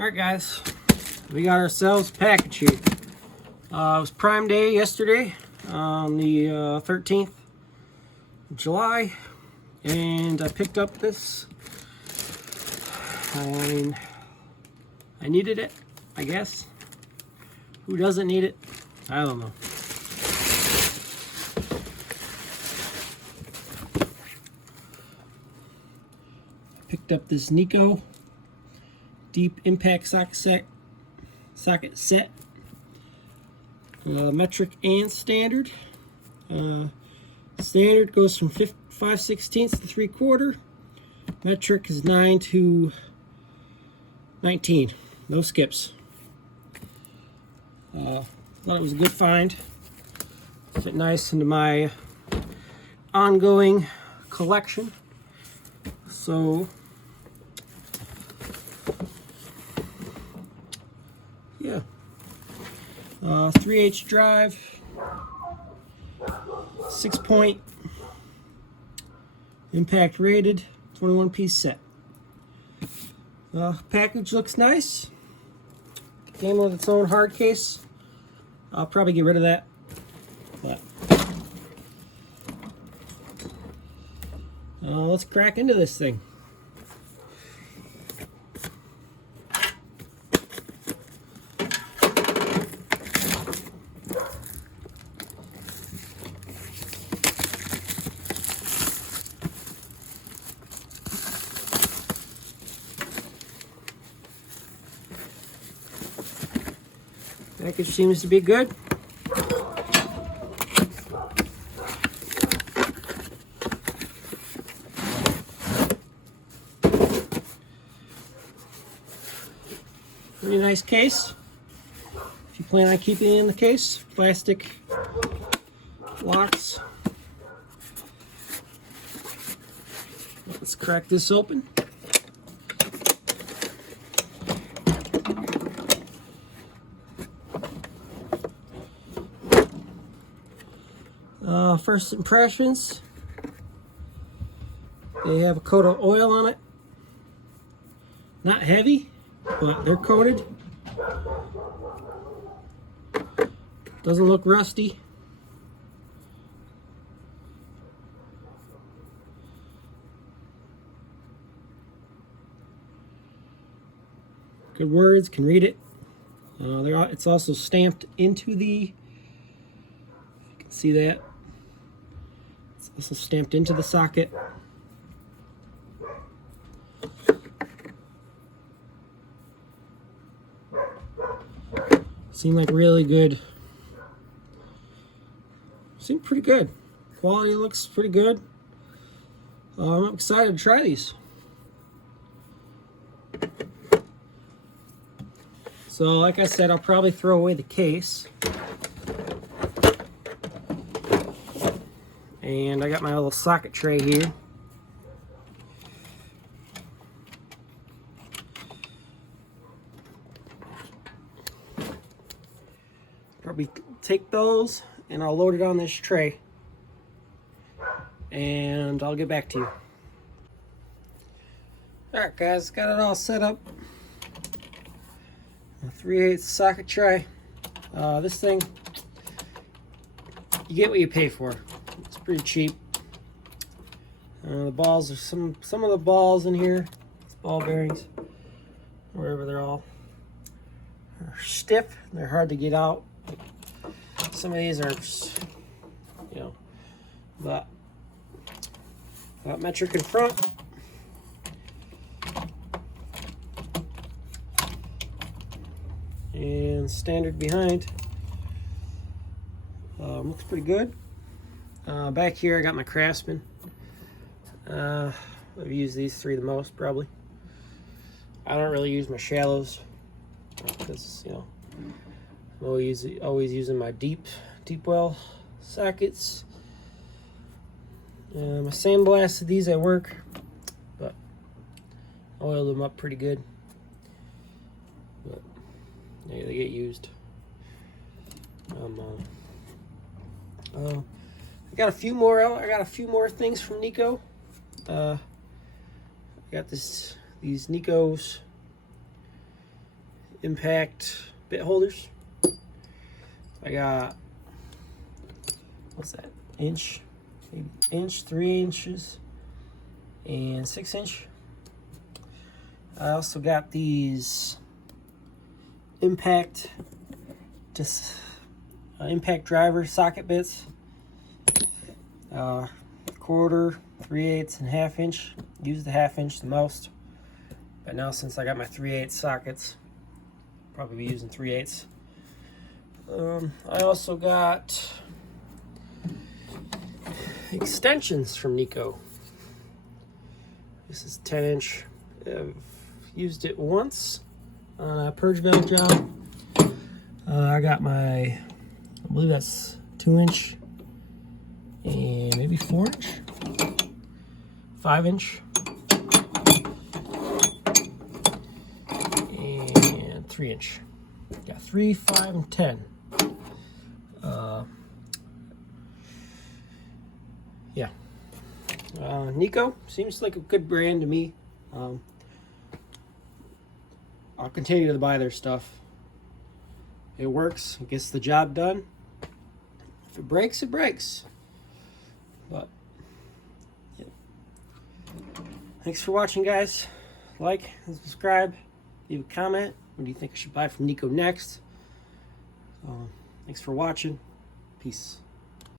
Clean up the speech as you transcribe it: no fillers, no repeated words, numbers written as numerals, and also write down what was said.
Alright guys, we got ourselves a package here. It was Prime Day yesterday, on the 13th of July, and I picked up this. I needed it, I guess. Who doesn't need it? I don't know. Picked up this Neiko deep impact socket set, metric and standard. Standard goes from 5/16 to 3/4. Metric is 9 to 19. No skips. Thought it was a good find. Fit nice into my ongoing collection. So yeah, 3/8 drive, 6-point impact rated, 21-piece set. Package looks nice. Came with its own hard case. I'll probably get rid of that, but let's crack into this thing. Package seems to be good. Pretty nice case. If you plan on keeping it in the case, plastic locks. Let's crack this open. First impressions, they have a coat of oil on it. Not heavy, but they're coated. Doesn't look rusty. Good words, can read it. It's also stamped into the, you can see that. It's also stamped into the socket. Seem like really good. Seem pretty good. Quality looks pretty good. I'm excited to try these. So like I said, I'll probably throw away the case. And I got my little socket tray here. Probably take those and I'll load it on this tray. And I'll get back to you. Alright guys, got it all set up. A 3/8 socket tray. This thing, you get what you pay for. It's pretty cheap. The balls are some of the balls in here, ball bearings, wherever they're all stiff. They're hard to get out. Some of these are, you know, but got metric in front. And standard behind. Looks pretty good. Back here I got my Craftsman. I've used these three the most probably. I don't really use my shallows because, you know, I'm always using my deep well sockets. I sandblasted these at work, but oiled them up pretty good. But yeah, they get used. I got a few more out. I got a few more things from Neiko. I got these Neikos impact bit holders. I got, what's that, inch, maybe inch, 3 inches, and 6 inch. I also got these impact driver socket bits, 1/4, 3/8, and 1/2 inch. Use the 1/2 inch the most, but now since I got my 3/8 sockets, probably be using 3/8. I also got extensions from Neiko. This is 10 inch. I've used it once on a purge valve job. I got my, I believe that's 2 inch and maybe 4 inch, 5 inch, and 3 inch. Got 3, 5, and 10. Yeah. Neiko seems like a good brand to me. I'll continue to buy their stuff. It works. It gets the job done. If it breaks, it breaks. But yeah. Thanks for watching, guys. Like and subscribe. Leave a comment. What do you think I should buy from Neiko next? Thanks for watching. Peace.